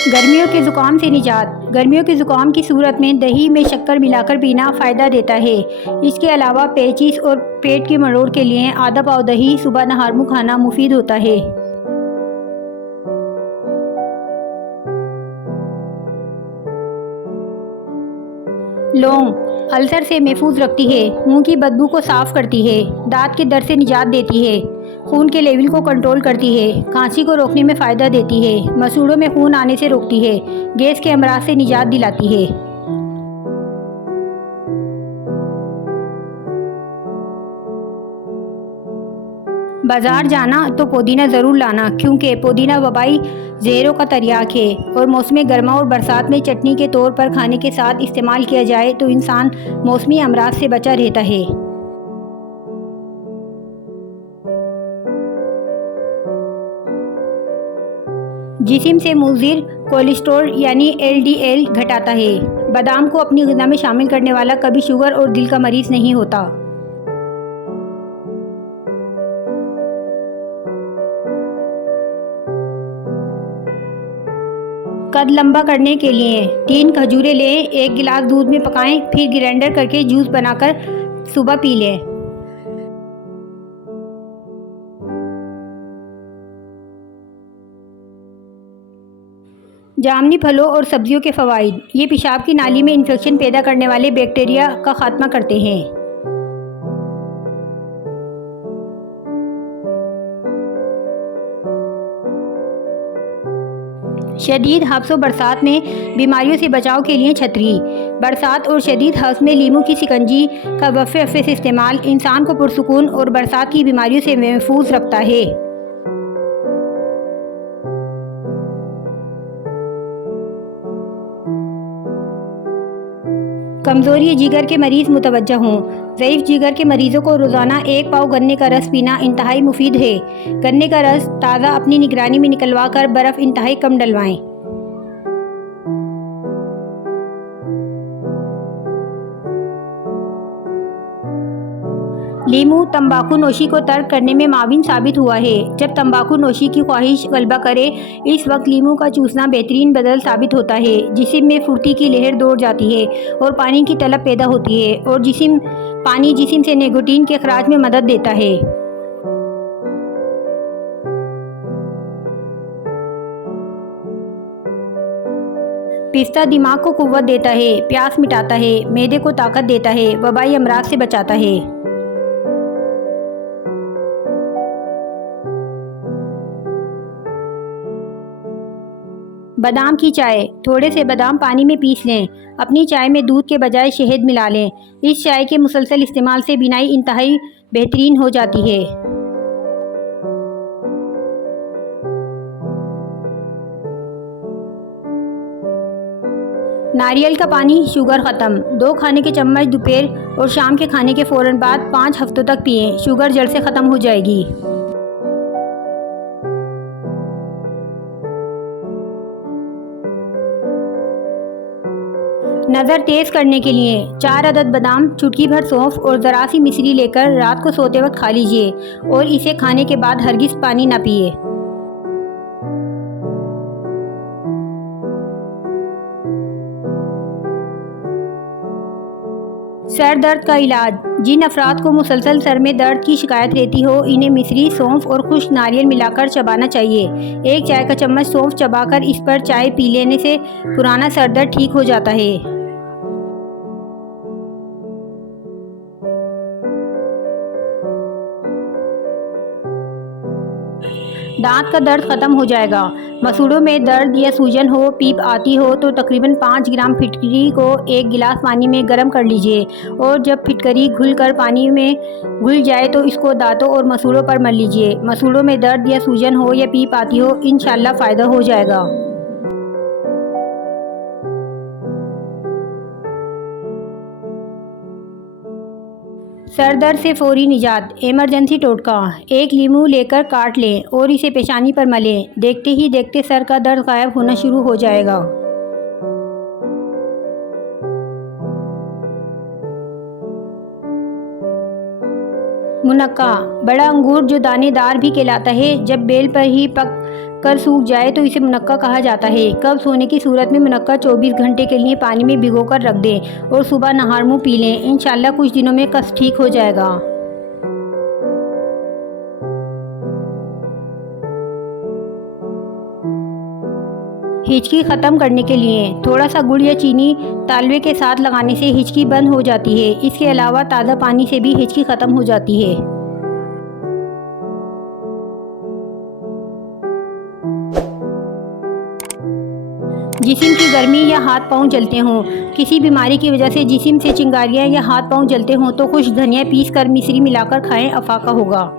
गर्मियों के ज़ुकाम से निजात। गर्मियों के ज़ुकाम की सूरत में दही में शक्कर मिलाकर पीना फ़ायदा देता है। इसके अलावा पेचिश और पेट के मरोड़ के लिए आधा पाव दही सुबह नहार मुँह खाना मुफीद होता है। लौंग अल्सर से महफूज रखती है, मुंह की बदबू को साफ करती है, दांत के दर्द से निजात देती है, खून के लेवल को कंट्रोल करती है, खांसी को रोकने में फ़ायदा देती है, मसूड़ों में खून आने से रोकती है, गैस के अमराज से निजात दिलाती है। बाज़ार जाना तो पुदीना ज़रूर लाना, क्योंकि पुदीना वबाई जहरों का तरियाक है और मौसम गर्मा और बरसात में चटनी के तौर पर खाने के साथ इस्तेमाल किया जाए तो इंसान मौसमी अमराज से बचा रहता है। जिस्म से मुज़िर कोलेस्ट्रॉल यानी LDL घटाता है। बादाम को अपनी ग़िज़ा में शामिल करने वाला कभी शुगर और दिल का मरीज़ नहीं होता। कद लंबा करने के लिए 3 खजूरें लें, 1 गिलास दूध में पकाएं, फिर ग्राइंडर करके जूस बनाकर सुबह पी लें। जामनी फलों और सब्जियों के फ़वाइद। ये पेशाब की नाली में इन्फेक्शन पैदा करने वाले बैक्टीरिया का खात्मा करते हैं। शदीद हब्स और बरसात में बीमारियों से बचाव के लिए छतरी। बरसात और शदीद हब्स में लीमू की शिकंजी का वफ़े वफ़े से इस्तेमाल इंसान को पुरसुकून और बरसात की बीमारियों से महफूज रखता है। कमज़ोरी जिगर के मरीज़ मुतवज्जा हों। ज़ईफ़ जिगर के मरीज़ों को रोज़ाना 1 पाव गन्ने का रस पीना इंतहाई मुफीद है। गन्ने का रस ताज़ा अपनी निगरानी में निकलवा कर बर्फ़ इंतहाई कम डलवाएं। लीमू तंबाकू नोशी को तर्क करने में माविन साबित हुआ है। जब तंबाकू नोशी की ख्वाहिश गलबा करे, इस वक्त लीमू का चूसना बेहतरीन बदल साबित होता है। जिस्म में फुर्ती की लहर दौड़ जाती है और पानी की तलब पैदा होती है और पानी जिस्म से निकोटीन के अखराज में मदद देता है। पिस्ता दिमाग को कुव्वत देता है, प्यास मिटाता है, मैदे को ताकत देता है, वबाई अमराज से बचाता है। बादाम की चाय। थोड़े से बादाम पानी में पीस लें। अपनी चाय में दूध के बजाय शहद मिला लें। इस चाय के मुसलसल इस्तेमाल से बीनाई इंतहाई बेहतरीन हो जाती है। नारियल का पानी शुगर ख़त्म। 2 खाने के चम्मच दोपहर और शाम के खाने के फ़ौरन बाद 5 हफ्तों तक पिएं। शुगर जड़ से ख़त्म हो जाएगी। नज़र तेज़ करने के लिए 4 अदद बादाम, चुटकी भर सौंफ और ज़रा सी मिश्री लेकर रात को सोते वक्त खा लीजिए और इसे खाने के बाद हरगिज़ पानी ना पिए। सर दर्द का इलाज। जिन अफराद को मुसलसल सर में दर्द की शिकायत रहती हो, इन्हें मिश्री, सौंफ और खुश्क नारियल मिलाकर चबाना चाहिए। 1 चाय का चम्मच सौंफ चबाकर इस पर चाय पी लेने से पुराना सर दर्द ठीक हो जाता है। दांत का दर्द ख़त्म हो जाएगा। मसूड़ों में दर्द या सूजन हो, पीप आती हो तो तकरीबन 5 ग्राम फिटकरी को 1 गिलास पानी में गर्म कर लीजिए और जब फिटकरी घुलकर पानी में घुल जाए तो इसको दांतों और मसूड़ों पर मल लीजिए। मसूड़ों में दर्द या सूजन हो या पीप आती हो, इंशाल्लाह फ़ायदा हो जाएगा। सर दर्द से फौरी निजात। इमरजेंसी टोटका। 1 लीमू लेकर काट लें और इसे पेशानी पर मलें। देखते ही देखते सर का दर्द गायब होना शुरू हो जाएगा। मुनक्का, बड़ा अंगूर जो दानेदार भी कहलाता है, जब बेल पर ही पक कर सूख जाए तो इसे मुनक्का कहा जाता है। कब्ज़ होने की सूरत में मुनक्का 24 घंटे के लिए पानी में भिगोकर रख दें और सुबह नहार मुँह पी लें। इंशाल्लाह कुछ दिनों में कब्ज़ ठीक हो जाएगा। हिचकी ख़त्म करने के लिए थोड़ा सा गुड़ या चीनी तालवे के साथ लगाने से हिचकी बंद हो जाती है। इसके अलावा ताज़ा पानी से भी हिचकी ख़त्म हो जाती है। जिस्म की गर्मी या हाथ पांव जलते हों, किसी बीमारी की वजह से जिस्म से चिंगारियां या हाथ पांव जलते हों तो कुछ धनिया पीस कर मिश्री मिलाकर खाएं, अफाका होगा।